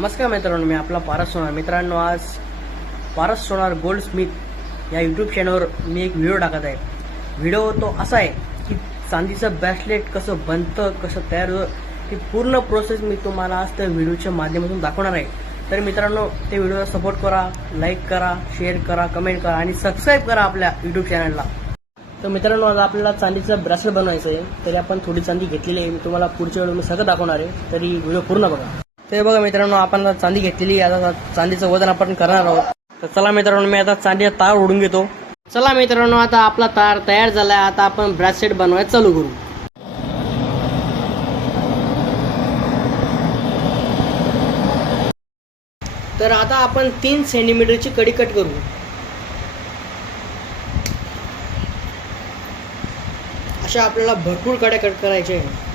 नमस्कार मित्रांनो, मी आपला पारस सोनार. मित्रांनो, आज पारस सोनार गोल्ड स्मिथ या यूट्यूब चॅनलवर मी एक व्हिडिओ टाकत आहे. व्हिडिओ तो असा आहे की चांदीचं ब्रेसलेट कसं बनतं, कसं तयार होतं, ती पूर्ण प्रोसेस मी तुम्हाला आज त्या व्हिडिओच्या माध्यमातून दाखवणार आहे. तर मित्रांनो, ते व्हिडिओला सपोर्ट करा, लाईक करा, शेअर करा, कमेंट करा आणि सबस्क्राईब करा आपल्या यूट्यूब चॅनलला. तर मित्रांनो, आज आपल्याला चांदीचं ब्रेसलेट बनवायचं आहे. तरी आपण थोडी चांदी घेतलेली आहे. मी तुम्हाला पुढच्या व्हिडिओ सगळं दाखवणार आहे, तरी व्हिडिओ पूर्ण बघा. ते बघा मित्रांनो, आपण आता चांदी घेतलेली आहे. आता चांदीचं वजन आपण करणार आहोत. तर चला मित्रांनो, मी आता चांदीचा तार ओढून घेतो. चला मित्रांनो, आता आपला तार तयार झालाय. आता आपण ब्रेसलेट बनवायला चालू करू. तर आता आपण 3 सेंटीमीटरची कडी कट करू. अशा आपल्याला भरपूर कड्या कट करायच्या आहे.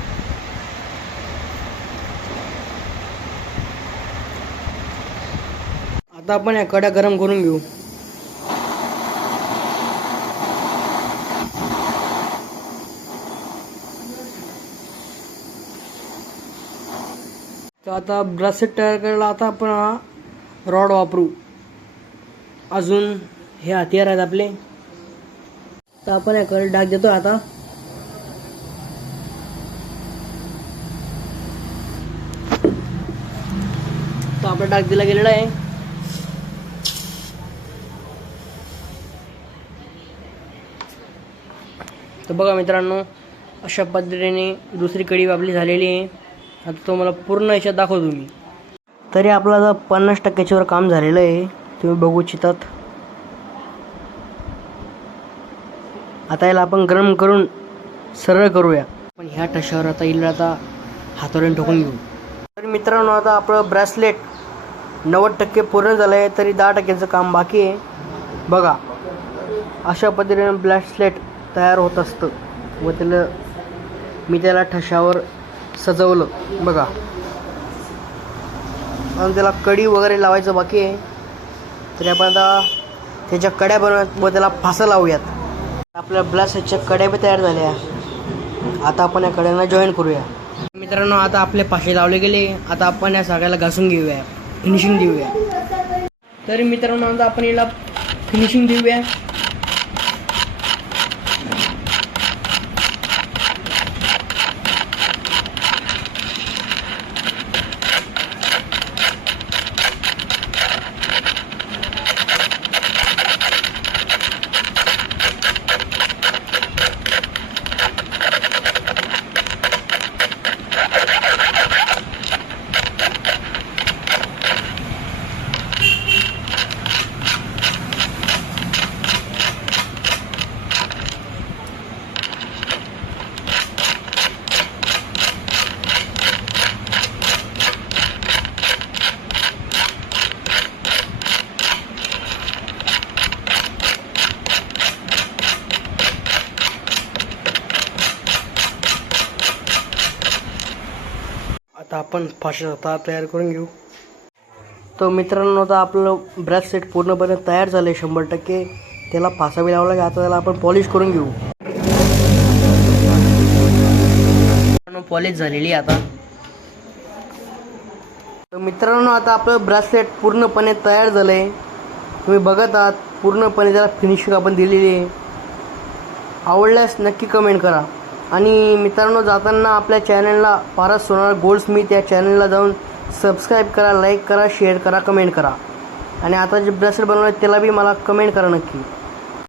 आता आपण या कड्या गरम करून घेऊ. तर आता ब्रेसलेट तयार करायला आता आपण हा रॉड वापरू. अजून हे हत्यार आहेत आपले. तर आपण या कड्या डाग देतो. आता तो आपला डाग दिला गेलेला आहे. तर बघा मित्रांनो, अशा पद्धतीने दुसरी कडी आपली झालेली आहे. आता तुम्हाला पूर्ण याच्यात दाखवतो मी. तरी आपलं आता 50%वर काम झालेलं आहे, तुम्ही बघू इच्छितात. आता याला आपण गरम करून सरळ करूया. पण ह्या ठशावर आता येईल आता हातावरून ठोकून घेऊ. तर मित्रांनो, आता आपलं ब्रेसलेट 90% पूर्ण झालं आहे, तरी 10%चं काम बाकी आहे. बघा, अशा पद्धतीने ब्रेसलेट तयार होत असतं व मी त्याला ठशावर सजवलं. बघा, आणि त्याला कडी वगैरे लावायचं बाकी आहे. तरी आपण आता त्याच्या कड्या बनवूयात व त्याला फासा लावूयात. आपल्या ब्रेसलेटच्या कड्या बी तयार झाल्या. आता आपण या कड्यांना जॉईन करूया. मित्रांनो, आता आपले फासे लावले गेले. आता आपण या सगळ्याला घासून घेऊया, फिनिशिंग देऊया. तर मित्रांनो, आता आपण याला फिनिशिंग देऊया. आता आपण फाशाचा तार तयार करून घेऊ. तर मित्रांनो, आता आपलं ब्रेसलेट पूर्णपणे तयार झालं आहे 100%. त्याला फासा बी लावला. आता त्याला आपण पॉलिश करून घेऊ. पॉलिश झालेली आता. तर मित्रांनो, आता आपलं ब्रेसलेट पूर्णपणे तयार झालं आहे. तुम्ही बघत आहात, पूर्णपणे त्याला फिनिशिंग आपण दिलेली आहे. आवडल्यास नक्की कमेंट करा. आणि मित्रांनो, जाताना आपल्या चॅनलला पारस सोनार गोल्ड स्मिथ या चॅनलला जाऊन सबस्क्राईब करा, लाईक करा, शेअर करा, कमेंट करा. आणि आता जे ब्रेसलेट बनवलं त्याला बी मला कमेंट करा नक्की.